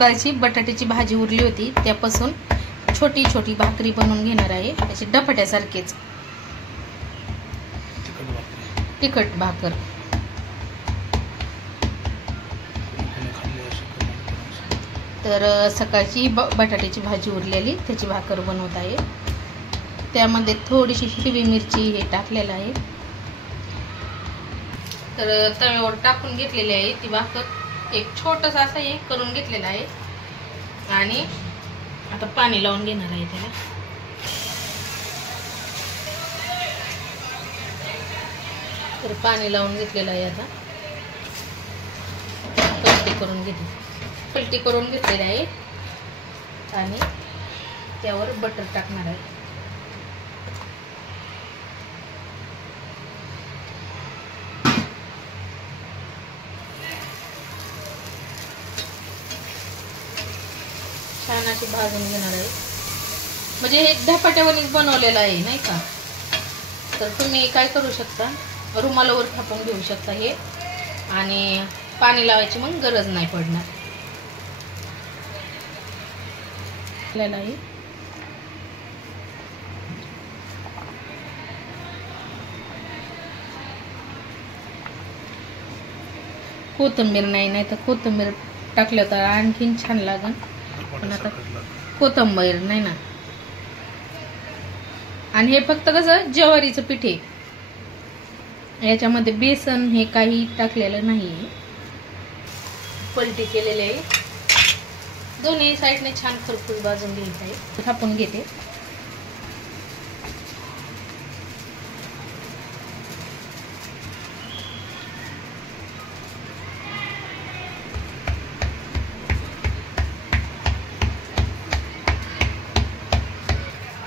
सकाळची बटाट्याची भाजी उरली होती त्यापासून छोटी छोटी भाकरी बनवून घेणार आहे. अशी डपाट्यासारखेच तिखट भाकर. तर सकाळची बटाट्याची भाजी उरलेली त्याची भाकर बनवत आहे. त्यामध्ये थोडीशी हिरवी मिरची हे टाकलेलं आहे. तर तव्यावर टाकून घेतलेली आहे ती भाकर. एक छोटंसं असं हे करून घेतलेलं आहे आणि आता पाणी लावून घेणार आहे त्याला. तर पाणी लावून घेतलेलं आहे. आता पलटी करून घेतलेली आहे आणि त्यावर बटर टाकणार आहे. छान अशी भाजून घेणार आहे. म्हणजे हे धपाट्यावरच बनवलेलं आहे नाही का. तर तुम्ही काय करू शकता, रुमालावर थापून घेऊ शकता हे आणि पाणी लावायची मग गरज नाही पडणार. आहे कोथिंबीर नाही तर कोथिंबीर टाकलं तर आणखीन छान लागेल. पण आता कोथिंबीर नाही ना. आणि हे फक्त कसं ज्वारीचं पीठ आहे, याच्यामध्ये बेसन हे काही टाकलेलं नाही. पलटी केलेले आहे. दोन्ही साईडने छान खरपूस भाजून घ्यायचं आहे. थापून घेते.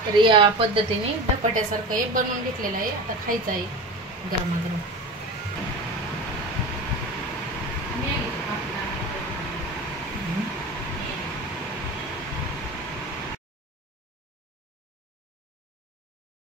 तर या पद्धतीने धपाट्यासारखं हे बनवून घेतलेलं आहे. आता खायचं आहे गरमागरम.